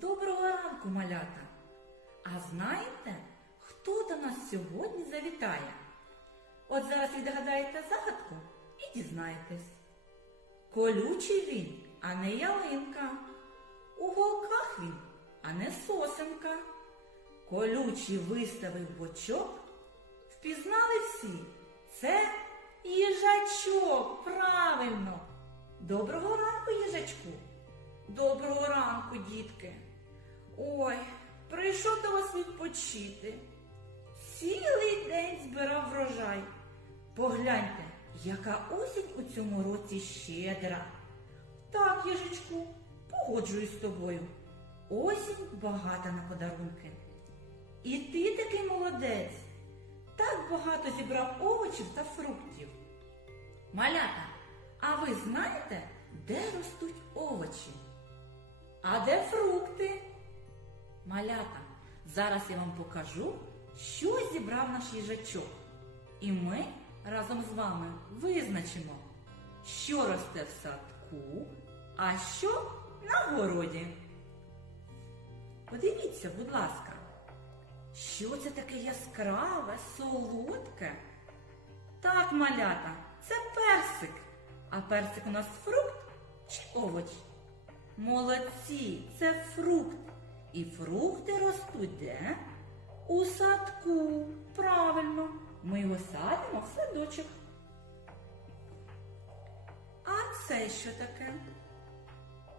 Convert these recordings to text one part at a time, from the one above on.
Доброго ранку, малята! А знаєте, хто до нас сьогодні завітає? От зараз відгадаєте загадку і дізнаєтесь. Колючий він, а не ялинка. У голках він, а не сосенка. Колючий виставив бочок. Впізнали всі. Це їжачок, правильно. Доброго ранку, їжачку. Доброго ранку, дітки. Ой, прийшов до вас відпочити. Цілий день збирав врожай. Погляньте, яка осінь у цьому році щедра. Так, їжачку, погоджуюсь з тобою. Осінь багата на подарунки. І ти такий молодець. Так багато зібрав овочів та фруктів. Малята, а ви знаєте, де ростуть овочі? А де фрукти? Малята, зараз я вам покажу, що зібрав наш їжачок. І ми разом з вами визначимо, що росте в садку, а що на городі. Подивіться, будь ласка, що це таке яскраве, солодке? Так, малята, це персик. А персик у нас фрукт чи овоч? Молодці, це фрукт. І фрукти ростуть де? У садку. Правильно. Ми його садимо в садочок. А це що таке?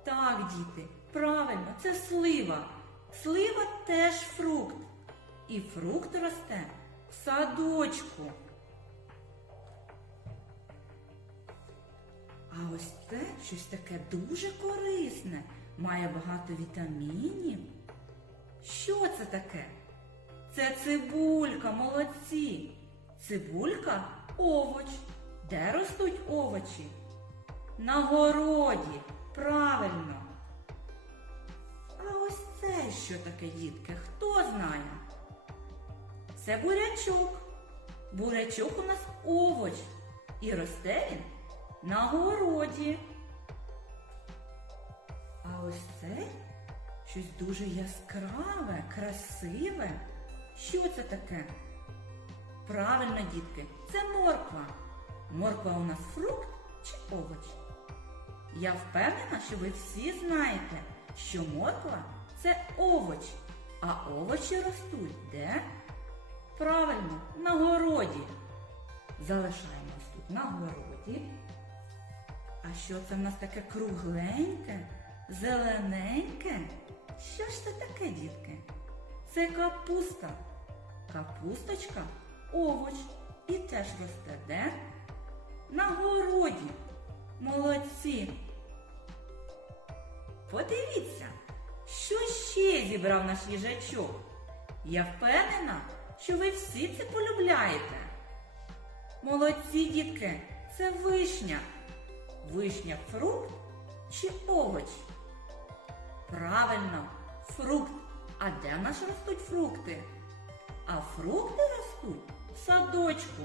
Так, діти, правильно, це слива. Слива теж фрукт. І фрукт росте в садочку. А ось це щось таке дуже корисне, має багато вітамінів. Що це таке? Це цибулька, молодці. Цибулька овоч. Де ростуть овочі? На городі. Правильно. А ось це що таке, дітки? Хто знає? Це бурячок. Бурячок у нас овоч. І росте він на городі. А ось це щось дуже яскраве, красиве. Що це таке? Правильно, дітки, це морква. Морква у нас фрукт чи овоч? Я впевнена, що ви всі знаєте, що морква це овоч, а овочі ростуть де? Правильно, на городі. Залишаємось тут на городі. А що це в нас таке кругленьке, зелененьке? Що ж це таке, дітки? Це капуста. Капусточка овоч і теж росте де? На городі. Молодці. Подивіться, що ще зібрав наш їжачок. Я впевнена, що ви всі це полюбляєте. Молодці, дітки, це вишня. Вишня фрукт чи овоч? Правильно, фрукт. А де в нас ростуть фрукти? А фрукти ростуть в садочку.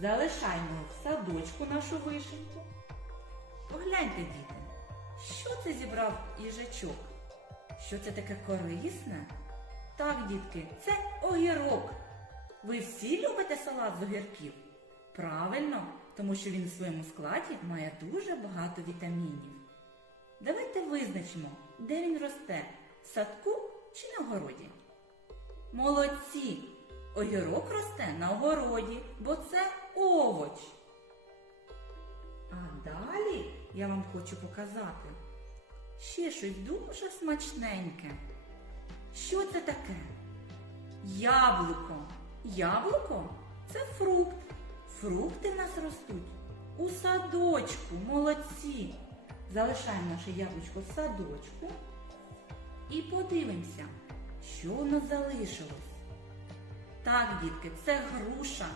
Залишаємо в садочку нашу вишеньку. Погляньте, діти, що це зібрав їжачок? Що це таке корисне? Так, дітки, це огірок. Ви всі любите салат з огірків? Правильно, тому що він в своєму складі має дуже багато вітамінів. Давайте визначимо, де він росте в садку чи на городі. Молодці! Огірок росте на огороді, бо це овоч. А далі я вам хочу показати ще щось дуже смачненьке. Що це таке? Яблуко. Яблуко це фрукт. Фрукти в нас ростуть у садочку. Молодці. Залишаємо наше яблучко в садочку і подивимося, що нас залишилось. Так, дітки, це груша.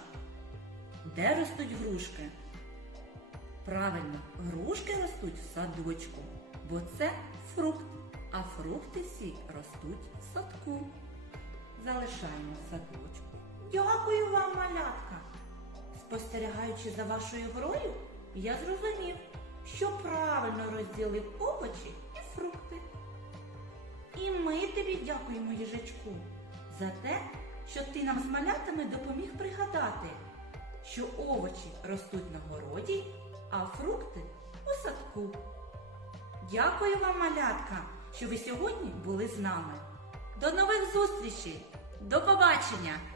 Де ростуть грушки? Правильно, грушки ростуть в садочку, бо це фрукт, а фрукти всі ростуть в садку. Залишаємо садочку. Дякую вам! Спостерігаючи за вашою грою, я зрозумів, що правильно розділив овочі і фрукти. І ми тобі дякуємо, їжачку, за те, що ти нам з малятами допоміг пригадати, що овочі ростуть на городі, а фрукти у садку. Дякую вам, малятка, що ви сьогодні були з нами. До нових зустрічей! До побачення!